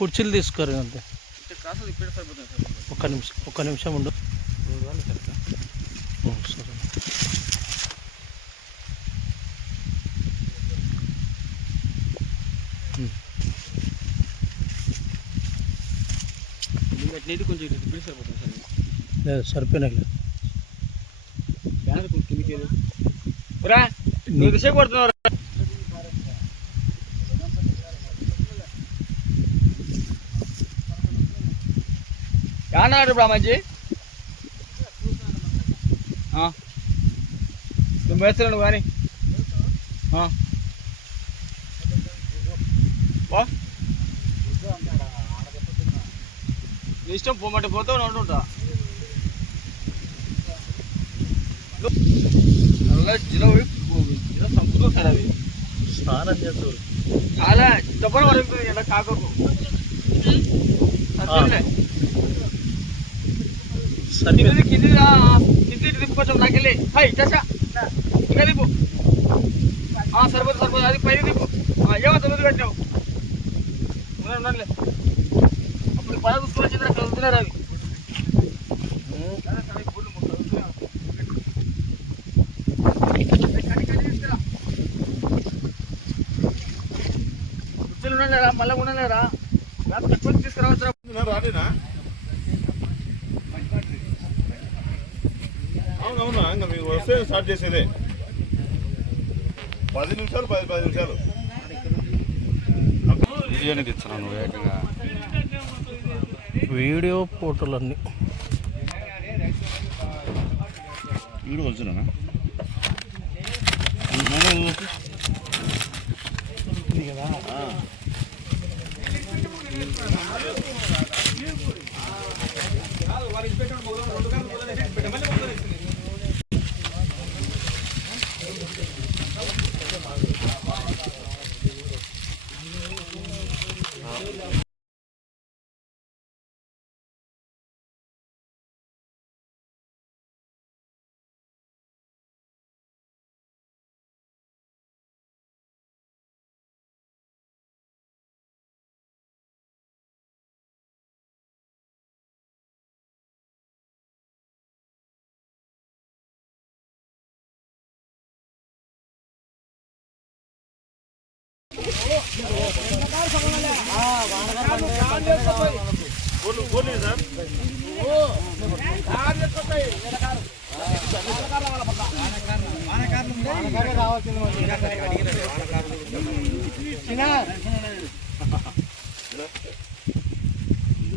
కుర్చీలు తీసుకోరు అంతే. ఒక్క నిమిషం ఒక్క నిమిషం ఉండు. సార్. నీటి కొంచెం ఇప్పుడే సరిపోతుంది సార్ లేదు సరిపోయినాయి బ్యానర్ కొంచెం కిందికి నువ్వు దిశ కొడుతున్నావు ఏమన్నాడు బ్రాహ్మణ్జీ నువ్వు వేస్తున్నావు నువ్వు కానీ. నీ ఇష్టం పోమంటే పోతావు జిలో సంపుతుంది సార్ స్నానం చేస్తారు దెబ్బలు పడుతుంది ఎండ కాకకు. రా కింది ఇటు తిప్పు కొంచెం నాకెళ్ళి హై చచ్చా ఇంకా తిప్పు ఆ, సరిపోతుంది సరిపోతుంది అది పైన ఆ, ఏమో తొమ్మిది ఉన్నానులే. అప్పుడు పద చూసుకుని వచ్చింది అక్కడ వస్తున్నారు అవి సరే, సరే, ఇప్పుడు ముక్కలు వస్తున్నాయి. కట్టి, కట్టి తీసుకురా. కుర్చీలు ఉండలేరా మళ్ళీ ఉండలేరా తక్కువ తీసుకురావచ్చు రాలేనా అవునవునా ఇంకా మీకు వస్తే స్టార్ట్ చేసేదే. పది నిమిషాలు పది పది నిమిషాలు. వీడియోని తెచ్చున్నాను ఏకంగా. వీడియో ఫోటోలు అన్నీ వీడు వచ్చినా సార్ అందరికి బోర్డు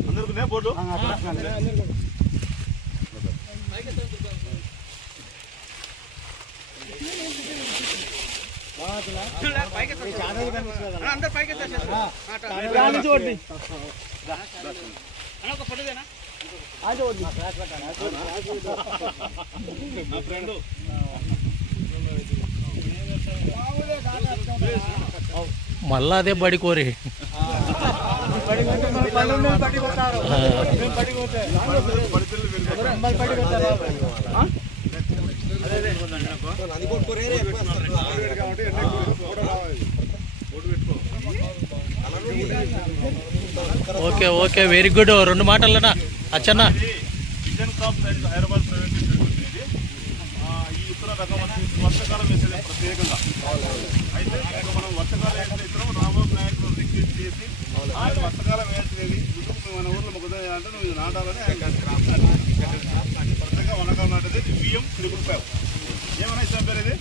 అందరు పైకి ఒక ఫోటో దేనా నా ఫ్రెండ్ మళ్ళా అదే బడి కోరి. ఆ, పడిపిల్లలు ఓకే ఓకే వెరీ గుడ్ రెండు మాటలనా? అచ్చన్న? హైదరాబాద్ ప్రైవేట్ లిమిటెడ్ ఇది ఆ, ఈ ఇతర రకం వర్షకాలం వేసేది ప్రత్యేకంగా. అయితే మనం వర్షకాలం వేసిన ఇతరం రామబాబు నాయకులు రిక్వెస్ట్ చేసి ఆ వర్షకాలం వేసేది ముందుకు మన ఊర్లో మొక్కుతాయి అంటే నువ్వు ఇది నాటాలని ఆయన ప్రత్యేకంగా వనకాలం నాటేది బియ్యం త్రిపుల్ ఫైవ్. ఏమన్నా ఇష్టం పేరు ఇది?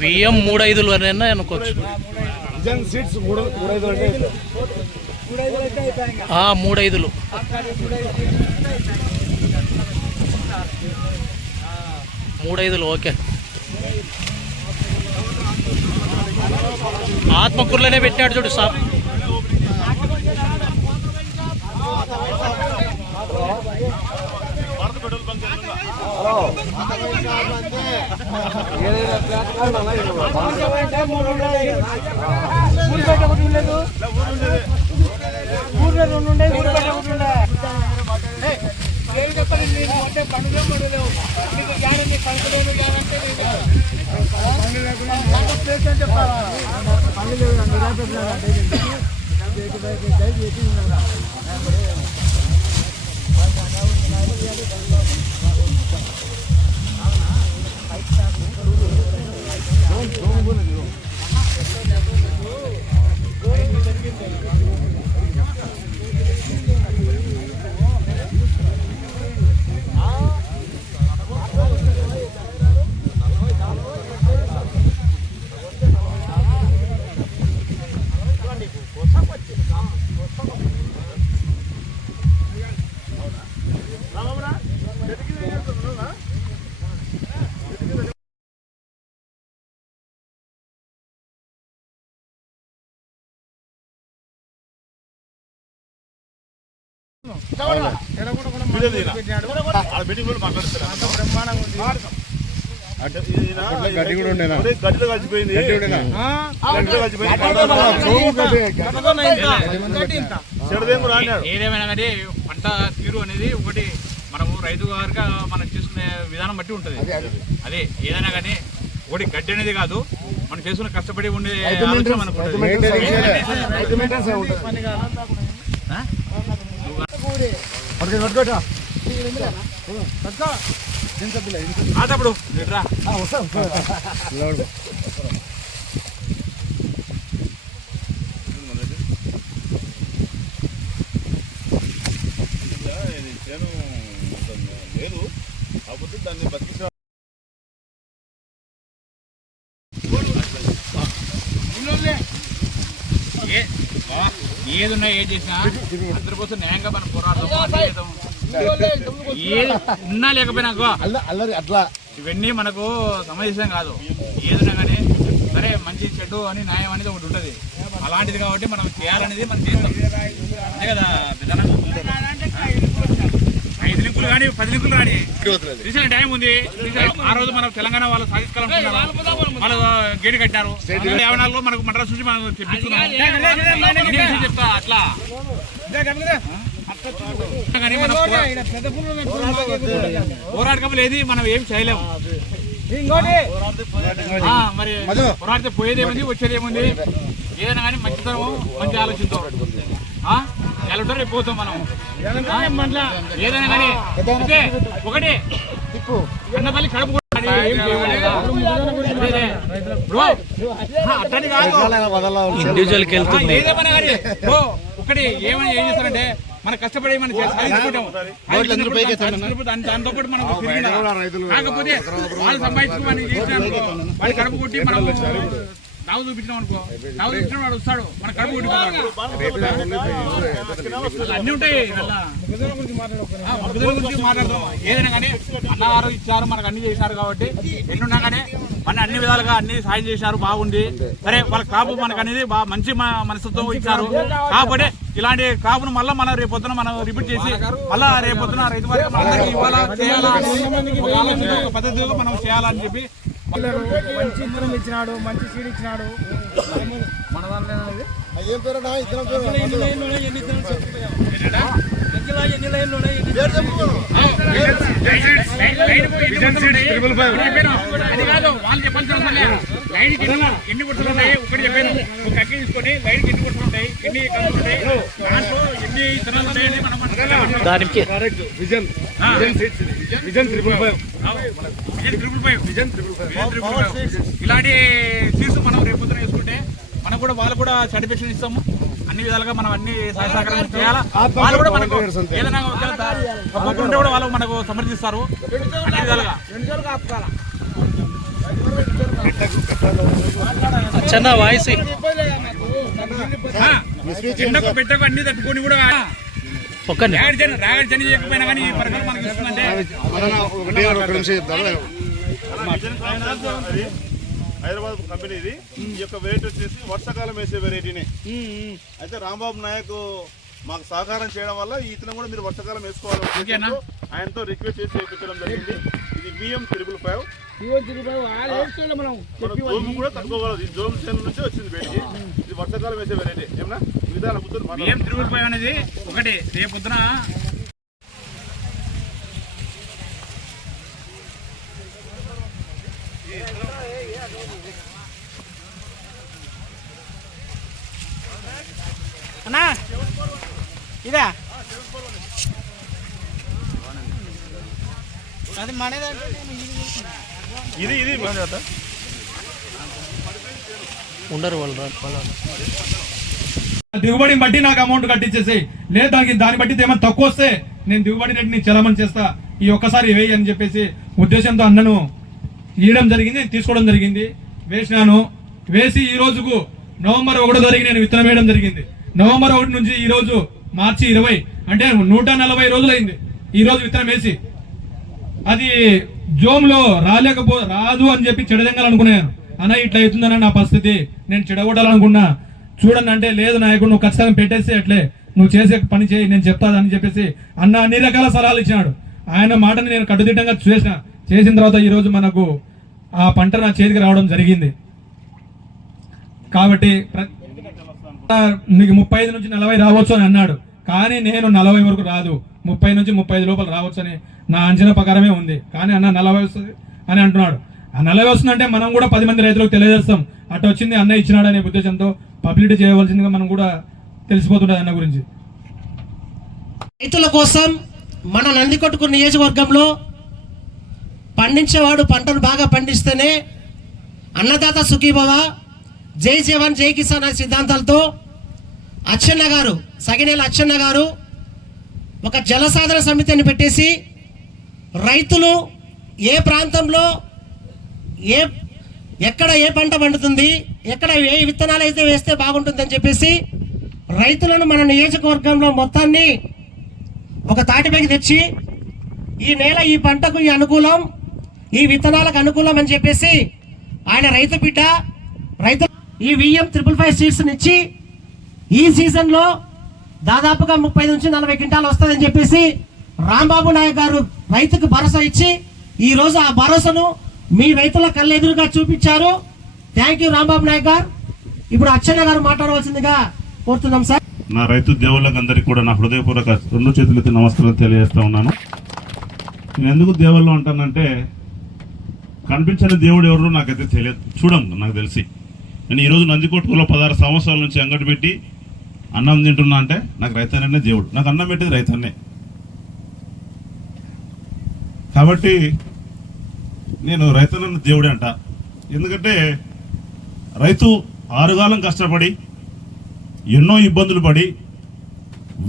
బియ్యం మూడు ఐదులు అయినా అనుకోవచ్చు. ఆ, మూడైదులు ఓకే. ఆత్మకూరులోనే పెట్టాడు చూడు సార్ ఊరు భారత పెట్రోల్ బంక్ ఒకటి ఉండే వీడియో తీయరా? ఆ మీటింగ్ కూడా మాట్లాడుతున్నారు. అంటే ఈయన గడ్డి కూడా ఉండేనా? ఒరే గడ్డిలో కలిసిపోయింది కలిసిపోయింది ఏదేమైనా కానీ పంట తీరు అనేది ఒకటి మనము రైతు గారిగా మనం చేసుకునే విధానం బట్టి ఉంటుంది అదే ఏదైనా కానీ ఒకటి గడ్డి అనేది కాదు మనం చేసుకున్న కష్టపడి ఉండే ఆలోచన మనకు ఉంటుంది. ఆ? ఆ తప్పుడు ఇట్రా. ఇది చేను లేదు కాకపోతే దాన్ని బతికించడం ఏ- బా, ఏదున్నా ఏది చేసినా అందరి కోసం న్యాయంగా మనం పోరాడదాం. ఏది ఉన్నా లేకపోయినా అల్లరి అట్లా. ఇవన్నీ మనకు సమంజసం కాదు. ఏదైనా కానీ సరే మంచి చెడ్డు అని న్యాయం అనేది ఒకటి ఉంటుంది. అలాంటిది కాబట్టి మనం చేయాలనేది మనం చేస్తాం. అంతే కదా విధానం? ఐదు లింకులు కానీ పది లింకులు కానీ రీసెంట్ టైం ఉంది రీసెంట్ ఆ రోజు మనం తెలంగాణ వాళ్ళు సాధించుకోవాలనుకున్నారు వాళ్ళు గేటు కట్టారు యాభై నాలుగులో మనకు మద్రాసు నుంచి మనం విషయం చెప్తా అట్లా పోరాటం లేదు మనం ఏం చేయలేము మరి పోరాడితే పోయేది ఏముంది వచ్చేది ఏముంది ఏదైనా కానీ మంచితనం మంచి ఆలోచనతో ఆ? ఎలాంటో రేపు పోతాం మనం? ఏదైనా కానీ ఒకటి అన్నపల్లి కడుపు ఇండివిజువల్కి వెళ్తుంది ఒకటి ఏమని ఏం చేస్తారంటే మనం కష్టపడి మనం సాధించుకుంటాం దాంతో పాటు మనం కాకపోతే వాళ్ళు అనుకో వాడి కడుపు కొట్టి మనం దావు చూపించినాం అనుకో దావు చూపించిన వాడు వస్తాడు మన కడుపు అన్నీ ఉంటాయి గురించి మాట్లాడదాం ఏదైనా కానీ అన్నగారు ఇచ్చారు మనకు అన్ని చేశారు కాబట్టి ఎన్నున్నా కానీ మన అన్ని విధాలుగా అన్ని సాయం చేశారు బాగుంది సరే వాళ్ళ కాపు మనకు అనేది బాగా మంచి మనసుతో ఇచ్చారు కాబట్టి ఇలాంటి కాపును మళ్ళీ మనం రేపొద్దున మనం రిపీట్ చేసి మళ్ళా రేపొద్దున రైతు వారికి మనందరికీ ఇవ్వాలా చేయాలా పద్ధతిగా మనం చేయాలని చెప్పి మంచి ఇంధనం ఇచ్చినాడు మంచి సీడ్ ఇచ్చినాడు. మన దాంట్లో అనేది ఏం పేరు ఇద్దరం పేరు ఎన్ని లైన్లు ఉన్నాయి, ఎన్ని ఉన్నాయి, ఎన్ని ఎన్ని ఎన్ని గుర్తులు ఉన్నాయి? ఒకటి చెప్పాను. ఒక అక్కి తీసుకొని లైన్కి ఎన్ని గుర్తులు ఉంటాయి? ఎన్ని కన్నులు ఉంటాయి? దాంట్లో ఎన్ని ఇతనాలు ఉంటాయని మనం మాట్లాడాలి. దానికి విజన్. ఆ. Vision triple five vision triple five vision triple five ఇలాంటి సీట్స్ మనం రేపు పొద్దున వేసుకుంటే మనం కూడా వాళ్ళు కూడా సర్టిఫికేషన్ ఇస్తాము. అన్ని విధాలుగా మనం అన్ని సహాయ సహకారం చేయాలా? వాళ్ళు కూడా మనకు ఏదైనా ఉంటే కూడా వాళ్ళు మనకు సమర్థిస్తారు. అన్ని విధాలుగా. అచ్చన్న వాయిస్. ఎండకు పెట్టకు అన్ని తట్టుకొని కూడా ఒక్కనే రాగడి చని రాగడి చని చేయకపోయినా కానీ ఈ పరికరం మనకి ఇస్తుందంటే. హైదరాబాద్ కంపెనీ ఇది. ఈ యొక్క వెరైటీ వచ్చేసి వర్షాకాలం వేసే వెరైటీనే అయితే రాంబాబు నాయక్ మాకు సహకారం చేయడం వల్ల ఈ ఇతను కూడా మీరు వర్షాకాలం? ఉద్దేశంతో ఆయనతో రిక్వెస్ట్ చేసి చేయించడం జరిగింది. ఇది బిఎం త్రిబుల్ ఫైవ్ జోమ్ కూడా తట్టుకోగలదు. జోమ్ చేను నుంచి వచ్చింది ఇది. వర్షాకాలం వేసే వెరైటీ ఏమన్నా? విధానం. బియ్యం త్రిబుల్ ఫైవ్ అనేది ఒకటి. రేపు పొద్దున ఇది ఇది ఉండరు వాళ్ళు దిగుబడిని బట్టి నాకు అమౌంట్ కట్టించేసి లేదు దానికి దాన్ని బట్టి ఏమైనా తక్కువ వస్తే నేను దిగుబడి రేటు నీకు చలమని చేస్తా. ఈ ఒక్కసారి వేయి అని చెప్పేసి ఉద్దేశంతో అన్నను ఇవ్వడం జరిగింది నేను తీసుకోవడం జరిగింది. వేసినాను. వేసి ఈ రోజుకు నవంబర్ ఒకటో తారీఖు నేను విత్తనం వేయడం జరిగింది. నవంబర్ ఒకటి నుంచి ఈ రోజు మార్చి ఇరవై. అంటే నూట నలభై రోజులైంది. ఈ రోజు విత్తనం వేసి. అది జోమ్లో రాలేకపో రాదు అని చెప్పి చెడదెంగాలనుకున్నాను అన్న ఇట్లా అవుతుందన్న నా పరిస్థితి. నేను చెడగొట్టాలనుకున్నా. చూడండి అంటే లేదు నాయకుడు నువ్వు ఖచ్చితంగా పెట్టేసి అట్లే నువ్వు చేసే పని చేయి నేను చెప్తాదని చెప్పేసి అన్న అన్ని రకాల సలహాలు ఇచ్చినాడు. ఆయన మాటని నేను కట్టుదిట్టంగా చేసిన. చేసిన తర్వాత ఈరోజు మనకు ఆ పంట నా చేతికి రావడం జరిగింది. కాబట్టి నీకు ముప్పై ఐదు నుంచి నలభై రావచ్చు అని అన్నాడు. కానీ నేను నలభై వరకు రాదు. ముప్పై నుంచి ముప్పై ఐదు లోపల రావచ్చు అని నా అంచనా ప్రకారమే ఉంది. కానీ అన్న నలభై వస్తుంది అని అంటున్నాడు. ఆ నలభై వస్తుందంటే మనం కూడా పది మంది రైతులకు తెలియజేస్తాం. అటు వచ్చింది అన్న ఇచ్చినాడు అనే ఉద్దేశంతో పబ్లిసిటీ చేయవలసిందిగా మనం కూడా తెలిసిపోతుంటుంది అన్న గురించి. రైతుల కోసం మన నందికొట్టుకు నియోజకవర్గంలో పండించేవాడు పంటను బాగా పండిస్తేనే అన్నదాత సుఖీభవ జై జవాన్ జై కిసాన్ అనే సిద్ధాంతాలతో అచ్చన్న గారు సగినేల అచ్చన్న గారు ఒక జలసాధన సమితిని పెట్టేసి రైతులు ఏ ప్రాంతంలో ఏ ఎక్కడ ఏ పంట పండుతుంది ఎక్కడ ఏ విత్తనాలు అయితే వేస్తే బాగుంటుందని చెప్పేసి రైతులను మన నియోజకవర్గంలో మొత్తాన్ని ఒక తాటిపైకి తెచ్చి ఈ నేల ఈ పంటకు ఈ అనుకూలం ఈ విత్తనాలకు అనుకూలం అని చెప్పేసి ఆయన రైతు బిడ్డ రైతు ఈ విఎం త్రిపుల్ ఫైవ్ సీడ్స్ ఇచ్చి ఈ సీజన్లో దాదాపుగా ముప్పై నుంచి నలభై క్వింటాలు వస్తుందని చెప్పేసి రాంబాబు నాయక్ గారు రైతుకు భరోసా ఇచ్చి ఈ రోజు ఆ భరోసాను మీ రైతుల కళ్ళెదురుగా చూపించారు. థ్యాంక్ యూ రాంబాబు నాయక్ గారు. ఇప్పుడు అచ్చన్న గారు మాట్లాడవలసిందిగా కోరుతున్నాం సార్. నా రైతు దేవుళ్ళకి అందరికీ కూడా నా హృదయపూర్వక రెండు చేతులెత్తి నమస్కారం తెలియజేస్తా ఉన్నాను. నేను ఎందుకు దేవుళ్ళు అంటానంటే కనిపించని దేవుడు ఎవరో నాకైతే తెలియదు. చూడం నాకు తెలిసి. నేను ఈరోజు నందికొట్టుకులో పదహారు సంవత్సరాల నుంచి అంగటి పెట్టి అన్నం తింటున్నా అంటే నాకు రైతన్ననే దేవుడు. నాకు అన్నం పెట్టేది రైతన్నే. కాబట్టి నేను రైతన్న దేవుడే అంట. ఎందుకంటే రైతు ఆరుగాలం కష్టపడి ఎన్నో ఇబ్బందులు పడి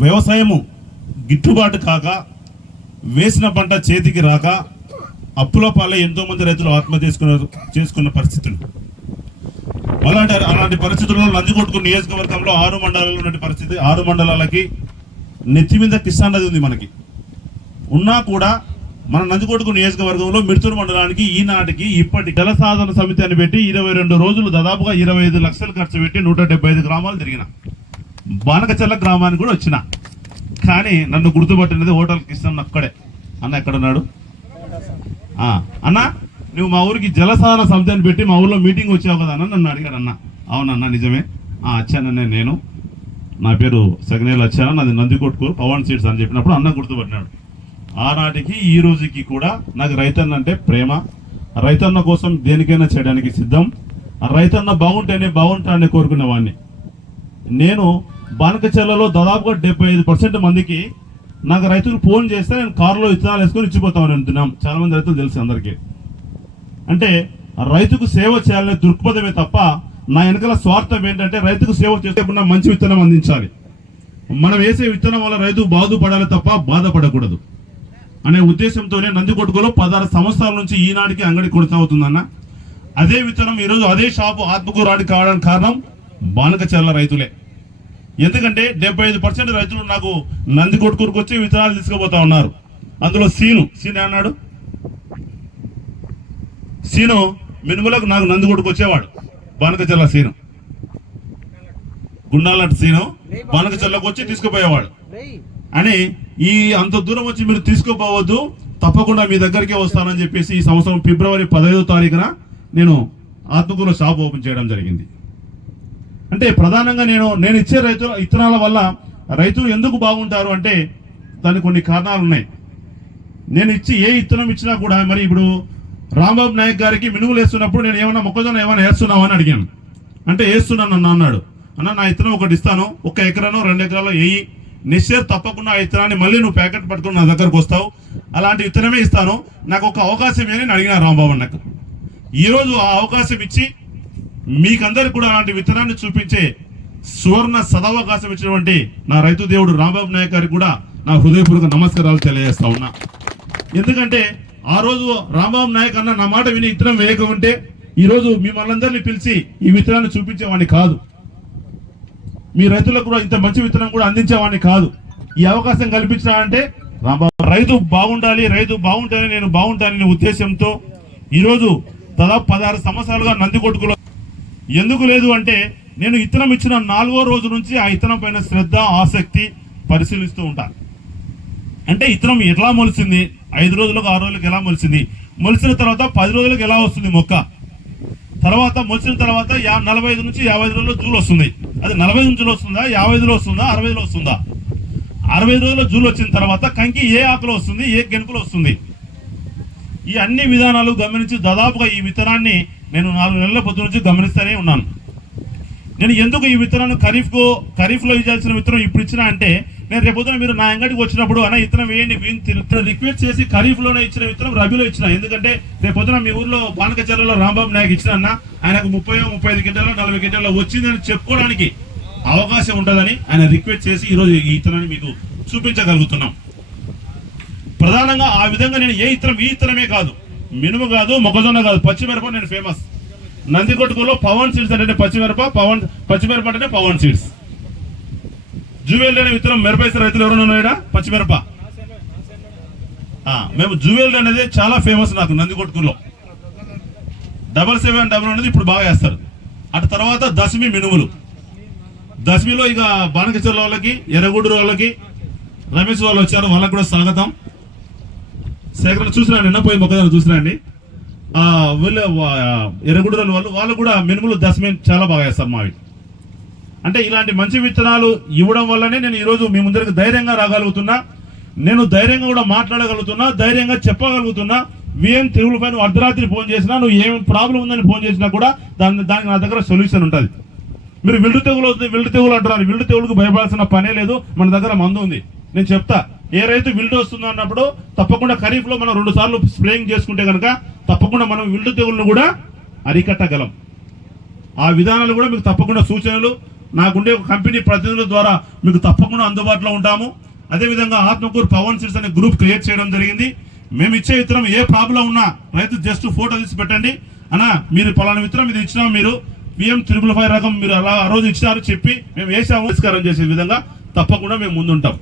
వ్యవసాయము గిట్టుబాటు కాక వేసిన పంట చేతికి రాక అప్పుల పాలే ఎంతోమంది రైతులు ఆత్మహత్య చేసుకున్న చేసుకున్న పరిస్థితులు. అలాంటి అలాంటి పరిస్థితుల్లో నందికొట్టుకు నియోజకవర్గంలో ఆరు మండలాలు ఉన్న పరిస్థితి. ఆరు మండలాలకి నెత్తి మీద కిసాన్ నది ఉంది మనకి. ఉన్నా కూడా మన నందికొట్టుకు నియోజకవర్గంలో మిర్తూరు మండలానికి ఈనాటికి ఇప్పటి జల సాధన సమితి అని పెట్టి ఇరవై రెండు రోజులు దాదాపుగా ఇరవై ఐదు లక్షలు ఖర్చు పెట్టి నూట డెబ్బై ఐదు గ్రామాలు తిరిగిన. బానకచల్ల గ్రామానికి కూడా వచ్చిన. కానీ నన్ను గుర్తుపట్టినది హోటల్ కిస్తాన్ అక్కడే. అన్న ఎక్కడున్నాడు? ఉన్నాడు అన్నా? నువ్వు మా ఊరికి జల సాధన పెట్టి మా ఊర్లో మీటింగ్ వచ్చావు కదా అన్న నన్ను అడిగాడు అన్న అవునన్నా నిజమే. ఆ వచ్చానన్నే నేను. నా పేరు సగనేలు వచ్చాను నాది నందికొట్కూరు పవన్ సీడ్స్ అని చెప్పినప్పుడు అన్న గుర్తుపట్టినాడు ఆనాటికి ఈ రోజుకి కూడా నాకు రైతన్న అంటే ప్రేమ. రైతన్న కోసం దేనికైనా చేయడానికి సిద్ధం. ఆ రైతన్న బాగుంటేనే బాగుంటానని కోరుకునే వాడిని నేను బానకచెర్లలో దాదాపుగా డెబ్బై ఐదు పర్సెంట్ మందికి నాకు రైతులు ఫోన్ చేస్తే నేను కారులో విత్తనాలు వేసుకొని ఇచ్చిపోతామని అంటున్నాం. చాలామంది రైతులు తెలుసు అందరికీ. అంటే రైతుకు సేవ చేయాలనే దృక్పథమే తప్ప నా వెనకాల స్వార్థం ఏంటంటే రైతుకు సేవ చేస్తే మంచి విత్తనం అందించాలి. మనం వేసే విత్తనం వల్ల రైతు బాధపడాలి తప్ప బాధపడకూడదు. అనే ఉద్దేశంతోనే నందికొట్టుకులో పదహారు సంవత్సరాల నుంచి ఈనాటికి అంగడి కొనసాగుతుందన్న. అదే విత్తనం ఈరోజు అదే షాపు ఆత్మకూరాడి కావడానికి కారణం బానకచర్ల రైతులే. ఎందుకంటే డెబ్బై ఐదు పర్సెంట్ రైతులు నాకు నంది కొట్టుకూరుకు వచ్చి విత్తనాలు తీసుకుపోతా ఉన్నారు. అందులో సీను సీను అన్నాడు సీను మినుములకు నాకు నంది కొట్టుకు వచ్చేవాడు. బానకచర్ల సీను. గుండాలంటి సీను. బానకచర్లకు వచ్చి తీసుకుపోయేవాడు. అని ఈ అంత దూరం వచ్చి మీరు తీసుకుపోవద్దు. తప్పకుండా మీ దగ్గరికే వస్తానని చెప్పేసి ఈ సంవత్సరం ఫిబ్రవరి పదహైదో తారీఖున నేను ఆత్మకూరులో షాప్ ఓపెన్ చేయడం జరిగింది. అంటే ప్రధానంగా నేను నేను ఇచ్చే రైతుల ఇత్తనాల వల్ల రైతులు ఎందుకు బాగుంటారు అంటే దానికి కొన్ని కారణాలు ఉన్నాయి. నేను ఇచ్చి ఏ ఇత్తనం ఇచ్చినా కూడా మరి ఇప్పుడు రాంబాబు నాయక్ గారికి మినుములు వేస్తున్నప్పుడు నేను ఏమన్నా మొక్కజొన్న ఏమైనా వేస్తున్నావు అని అడిగాను. అంటే వేస్తున్నాను అన్న అన్నాడు. అన్న నా ఇత్తనం ఒకటి ఇస్తాను. ఒక ఎకరాను రెండు ఎకరాలు వేయి నెక్స్ట్ ఇయర్ తప్పకుండా ఆ ఇత్తనాన్ని మళ్ళీ నువ్వు ప్యాకెట్ పట్టుకుని నా దగ్గరకు వస్తావు. అలాంటి విత్తనమే ఇస్తాను. నాకు ఒక అవకాశం ఇవ్వని అడిగిన రాంబాబు అన్నకు. ఈరోజు ఆ అవకాశం ఇచ్చి మీకందరికి కూడా అలాంటి విత్తనాన్ని చూపించే సువర్ణ సదవకాశం ఇచ్చినటువంటి నా రైతు దేవుడు రాంబాబు నాయక్ గారికి కూడా నా హృదయపూర్వక నమస్కారాలు తెలియజేస్తా ఉన్నా. ఎందుకంటే ఆ రోజు రాంబాబు నాయక్ అన్న నా మాట విని విత్తనం వేయక ఉంటే ఈరోజు మిమ్మల్ని అందరినీ పిలిచి ఈ విత్తనాన్ని చూపించేవాడిని కాదు. మీ రైతులకు కూడా ఇంత మంచి విత్తనం కూడా అందించేవాడిని కాదు. ఈ అవకాశం కల్పించినా అంటే రాంబాబు రైతు బాగుండాలి రైతు బాగుంటేనే నేను బాగుంటాననే ఉద్దేశంతో ఈరోజు దాదాపు పదహారు సంవత్సరాలుగా నందికొట్టుకులో ఎందుకు లేదు అంటే నేను ఇత్తనం ఇచ్చిన నాలుగో రోజు నుంచి ఆ ఇత్తనం పైన శ్రద్ధ ఆసక్తి పరిశీలిస్తూ ఉంటాను. అంటే ఇత్తనం ఎట్లా మొలిసింది? ఐదు రోజులకు ఆరు రోజులకు ఎలా మొలిచింది మొలిచిన తర్వాత పది రోజులకు ఎలా వస్తుంది మొక్క? తర్వాత మొలిచిన తర్వాత యా నలభై ఐదు నుంచి యాభై ఐదు రోజుల్లో జూలు వస్తుంది. అది నలభై ఐదు నుంచి వస్తుందా? యాభై ఐదులో వస్తుందా? అరవై ఐదులో వస్తుందా? అరవై రోజుల్లో జూలు వచ్చిన తర్వాత కంకి ఏ ఆకులో వస్తుంది? ఏ గెనుపులో వస్తుంది? ఈ అన్ని విధానాలు గమనించి దాదాపుగా ఈ విత్తనాన్ని నేను నాలుగు నెలల పొద్దు నుంచి గమనిస్తూనే ఉన్నాను. నేను ఎందుకు ఈ విత్తనాన్ని ఖరీఫ్కు ఖరీఫ్లో ఇవ్వాల్సిన విత్తనం ఇప్పుడు ఇచ్చినా అంటే నేను రేపొద్దున మీరు నా అంగడికి వచ్చినప్పుడు అన్న విత్తనం వేయండి వీన్ తిరు- రిక్వెస్ట్ చేసి ఖరీఫ్లోనే ఇచ్చిన విత్తనం రబీలో ఇచ్చిన. ఎందుకంటే రేపొద్దున మీ ఊర్లో బానకచర్లలో రాంబాబు నాయక్ ఇచ్చిన అన్న ఆయనకు ముప్పై ముప్పై ఐదు గంటల్లో నలభై గంటల్లో వచ్చిందని చెప్పుకోవడానికి అవకాశం ఉంటుందని ఆయన రిక్వెస్ట్ చేసి ఈరోజు ఈ విత్తనాన్ని మీకు చూపించగలుగుతున్నాం. ప్రధానంగా ఆ విధంగా నేను ఏ ఇత్తనం ఈ ఇత్తనమే కాదు మినుము కాదు మొక్కజొన్న కాదు పచ్చిమిరప నేను ఫేమస్ నందికొట్టుకులో పవన్ సీడ్స్ అంటే పచ్చిమిరప పవన్ పచ్చిమిరప అంటే పవన్ సీడ్స్ జువెల్ అనే విత్తనం మిరపేసే రైతులు ఎవరైనా ఉన్నాయా పచ్చిమిరప. మేము జువెల్ అనేది చాలా ఫేమస్ నాకు నందికొట్టుకులో. డబల్ సెవెన్ డబల్ అనేది ఇప్పుడు బాగా వేస్తారు. అటు తర్వాత దశమి మినుములు. దశమిలో ఇక బానకచర్ల వాళ్ళకి ఎర్రగూడూరు వాళ్ళకి రమేష్ వాళ్ళు వచ్చారు వాళ్ళకి కూడా స్వాగతం. సేకరణ చూసినా నిన్న పోయి మొక్కదాన్ని చూసినా అండి. వీళ్ళు ఎర్రగూడూరు వాళ్ళు వాళ్ళు కూడా మినుములు దశమి చాలా బాగా వేస్తారు మావి. అంటే ఇలాంటి మంచి విత్తనాలు ఇవ్వడం వల్లనే నేను ఈరోజు మీ ముందరికి ధైర్యంగా రాగలుగుతున్నా. నేను ధైర్యంగా కూడా మాట్లాడగలుగుతున్నా ధైర్యంగా చెప్పగలుగుతున్నా. విఎం తిరుగుల పైన అర్ధరాత్రి ఫోన్ చేసినా నువ్వు ఏం ప్రాబ్లం ఉందని ఫోన్ చేసినా కూడా దాని దానికి నా దగ్గర సొల్యూషన్ ఉంటుంది. మీరు విల్లు తెగులు వస్తుంది విల్లు తెగులు అంటున్నారు. విల్లు తెగులకు భయపడాల్సిన పనే లేదు. మన దగ్గర మందు ఉంది. నేను చెప్తా. ఏ రైతు విల్లు వస్తుందో అన్నప్పుడు తప్పకుండా ఖరీఫ్లో మనం రెండు సార్లు స్ప్రేయింగ్ చేసుకుంటే కనుక తప్పకుండా మనం విల్లు తెగులను కూడా అరికట్టగలం. ఆ విధానాలు కూడా మీకు తప్పకుండా సూచనలు. నాకుండే ఒక కంపెనీ ప్రతినిధుల ద్వారా మీకు తప్పకుండా అందుబాటులో ఉంటాము. అదేవిధంగా ఆత్మకూరు పవన్ సీడ్స్ అనే గ్రూప్ క్రియేట్ చేయడం జరిగింది. మేము ఇచ్చే విత్తనం ఏ ప్రాబ్లం ఉన్నా రైతు జస్ట్ ఫోటో తీసి పెట్టండి. అన్నా మీరు పలానా విత్తనం ఇది ఇచ్చినా మీరు. పిఎం త్రిపుల్ ఫైవ్ రకం మీరు అలా ఆ రోజు ఇచ్చినారు చెప్పి మేము వేసాము పరిష్కారం చేసే విధంగా తప్పకుండా మేము ముందుంటాం.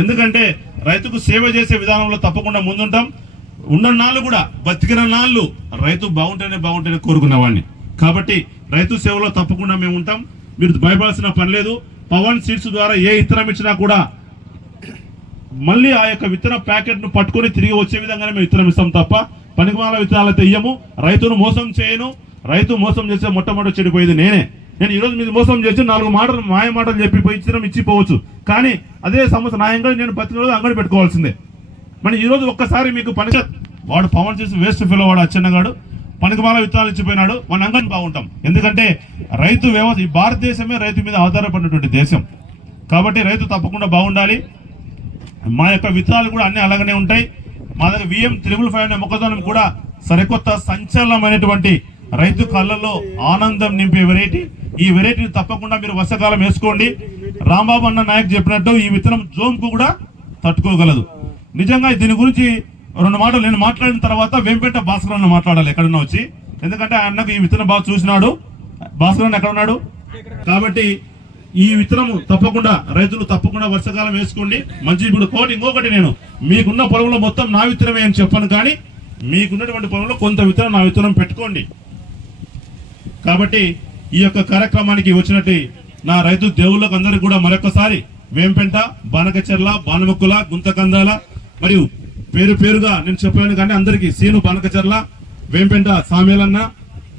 ఎందుకంటే రైతుకు సేవ చేసే విధానంలో తప్పకుండా ముందుంటాం. ఉన్న నాళ్ళు కూడా బతికిన నాళ్ళు రైతు బాగుంటేనే బాగుంటేనే కోరుకునేవాడిని. కాబట్టి రైతు సేవలో తప్పకుండా మేము ఉంటాం. మీరు భయపడాల్సిన పని లేదు. పవన్ సీడ్స్ ద్వారా ఏ ఇత్తనం ఇచ్చినా కూడా మళ్ళీ ఆ యొక్క విత్తన ప్యాకెట్ను పట్టుకొని తిరిగి వచ్చే విధంగానే మేము విత్తనం ఇస్తాం తప్ప పనికిమాల విత్తనాలు అయితే ఇయ్యము. రైతును మోసం చేయను. రైతు మోసం చేసే మొట్టమొదటి చెడిపోయేది నేనే. నేను ఈ రోజు మీరు మోసం చేసి నాలుగు మాటలు మాయ మాటలు చెప్పి పోయి ఇచ్చిన ఇచ్చిపోవచ్చు. కానీ అదే సమస్య నా అంగడి నేను ప్రతి రోజు అంగడి పెట్టుకోవాల్సిందే. మరి ఈరోజు ఒక్కసారి మీకు పని వాడు పవన్ చేసి వేస్ట్ ఫీల్ వాడు అచ్చన్నగాడు. పనికిమాల విత్తనాలు ఇచ్చిపోయినాడు మన అంగడి బాగుంటాం. ఎందుకంటే రైతు వ్యవస్థ ఈ భారతదేశమే రైతు మీద ఆధారపడినటువంటి దేశం. కాబట్టి రైతు తప్పకుండా బాగుండాలి. మా యొక్క విత్తనాలు కూడా అన్ని అలాగనే ఉంటాయి. మా దగ్గర విఎం త్రిబుల్ ఫైవ్ అనే మొక్కజొన్న కూడా సరికొత్త సంచలనమైనటువంటి రైతు కళ్ళల్లో ఆనందం నింపే వెరైటీ. ఈ వెరైటీని తప్పకుండా మీరు వర్షాకాలం వేసుకోండి. రాంబాబు అన్న నాయక్ చెప్పినట్టు ఈ విత్తనం జోంకు కూడా తట్టుకోగలదు. నిజంగా దీని గురించి రెండు మాటలు నేను మాట్లాడిన తర్వాత వేంపేట భాస్కర్ అన్న మాట్లాడాలి ఎక్కడన్నా వచ్చి. ఎందుకంటే అన్నకు ఈ విత్తనం బాగా చూసినాడు. భాస్కర్ అన్న ఎక్కడ ఉన్నాడు కాబట్టి ఈ విత్తనము తప్పకుండా రైతులు తప్పకుండా వర్షాకాలం వేసుకోండి. మంచి ఇప్పుడు కోటి ఇంకొకటి నేను మీకున్న పొలంలో మొత్తం నా విత్తనమే అని చెప్పను కానీ మీకున్నటువంటి పొలంలో కొంత విత్తనం నా విత్తనం పెట్టుకోండి. కాబట్టి ఈ యొక్క కార్యక్రమానికి వచ్చినట్టు నా రైతు దేవుళ్ళకు అందరికీ కూడా మరొకసారి వేంపెంట బానకచెర్ల బానముక్కుల గుంతకందాల మరియు పేరు పేరుగా నేను చెప్పలేను కానీ అందరికీ సీను బనకచర్ల వేంపెంట సామేలన్న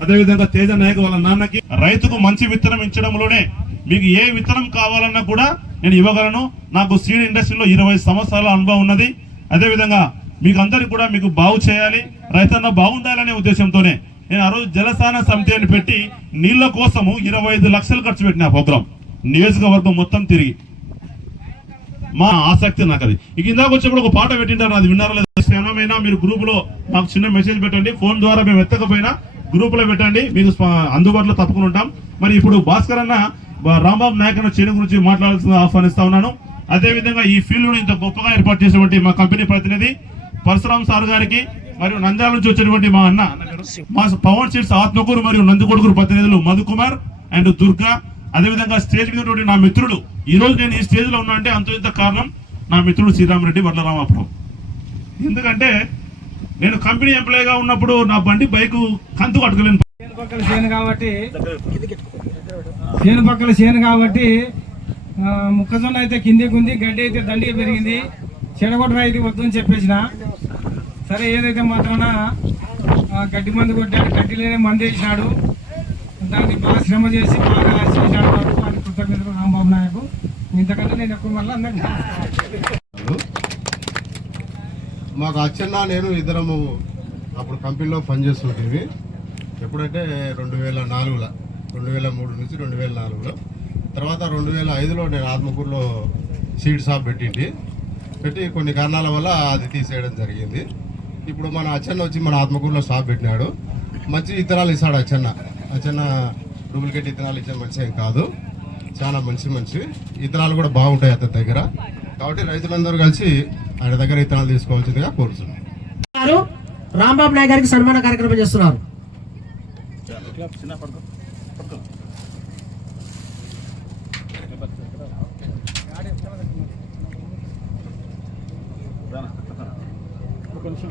అదేవిధంగా తేజ నాయక్ వాళ్ళ నాన్నకి రైతుకు మంచి విత్తనం ఇచ్చడంలోనే మీకు ఏ విత్తనం కావాలన్నా కూడా నేను ఇవ్వగలను. నాకు సీడ్ ఇండస్ట్రీలో ఇరవై సంవత్సరాల అనుభవం ఉన్నది. అదేవిధంగా మీకు అందరికి కూడా మీకు బాగు చేయాలి. రైతన్న బాగుండాలనే ఉద్దేశంతోనే నేను ఆ రోజు జలసాన సమితి అని పెట్టి నీళ్ళ కోసము ఇరవై ఐదు లక్షలు ఖర్చు పెట్టిన ప్రోగ్రాం. నియోజకవర్గం మొత్తం తిరిగి మా ఆసక్తి నాకు అది ఇక ఇందాక వచ్చినప్పుడు ఒక పాట పెట్టింటారు అది విన్నారా లేదు క్షణమైనా మీరు గ్రూప్లో మాకు చిన్న మెసేజ్ పెట్టండి. ఫోన్ ద్వారా మేము ఎత్తకపోయినా గ్రూప్లో పెట్టండి మీకు అందుబాటులో తప్పకుండా ఉంటాం. మరి ఇప్పుడు భాస్కర్ అన్న రాంబాబు నాయక్ అన్న చేను గురించి మాట్లాడాల్సిన ఆహ్వానిస్తా ఉన్నాను. అదే విధంగా ఈ ఫీల్డ్ ఇంత గొప్పగా ఏర్పాటు చేసినటువంటి మా కంపెనీ ప్రతినిధి పరశురామ్ సార్ గారికి మరియు నంద్యాల నుంచి వచ్చినటువంటి మా అన్న మా పవన్ సీట్స్ ఆత్మకూరు మరియు నందికొడుకూరు ప్రతినిధులు మధుకుమార్ అండ్ దుర్గా అదేవిధంగా స్టేజ్ మీద ఉన్నటువంటి నా మిత్రుడు ఈరోజు నేను ఈ స్టేజ్లో ఉన్నా అంటే అంత ఇంత కారణం నా మిత్రుడు శ్రీరామరెడ్డి వడ్లరామాపురం. ఎందుకంటే నేను కంపెనీ ఎంప్లాయీగా ఉన్నప్పుడు నా బండి బైక్ కంతు కట్టుకోలేను చేను పక్కల చేను కాబట్టి చేను పక్కల చేను కాబట్టి మొక్కజొన్న అయితే కిందికి ఉంది గడ్డి అయితే దండిగా పెరిగింది. చెడగొట్ట రైతు వద్దు అని చెప్పేసిన. సరే ఏదైతే మాత్రాన గడ్డి మందు కొట్టాడు గడ్డిలోనే మందు వేసినాడు. దాన్ని బాగా శ్రమ చేసి బాగా చేశాడు కాబట్టి వారికి కృతజ్ఞతలు రాంబాబు నాయకు. ఇంతకంటే నేను ఎక్కువ మళ్ళీ అందరికీ మాకు అచ్చన్న నేను ఇద్దరము అప్పుడు కంపెనీలో పనిచేస్తుంటేవి ఎప్పుడంటే రెండు వేల నాలుగులో రెండు వేల మూడు నుంచి రెండు వేల నాలుగులో తర్వాత రెండు వేల ఐదులో నేను ఆత్మకూరులో సీడ్ షాప్ పెట్టింది పెట్టి కొన్ని కారణాల వల్ల అది తీసేయడం జరిగింది. ఇప్పుడు మన అచ్చన్న వచ్చి మన ఆత్మకూరులో షాప్ పెట్టినాడు. మంచి ఇత్తనాలు ఇస్తాడు అచ్చన్న. చిన్న డూప్లికేట్ ఇథనాలు ఇచ్చిన మంచి ఏం కాదు. చాలా మంచి మంచి ఇథనాలు కూడా బాగుంటాయి అతని దగ్గర. కాబట్టి రైతులందరూ కలిసి ఆయన దగ్గర ఇథనాలు తీసుకోవాల్సిందిగా కోరుతున్నారు రాంబాబు నాయక్ గారికి సన్మాన కార్యక్రమం చేస్తున్నారు. కొంచెం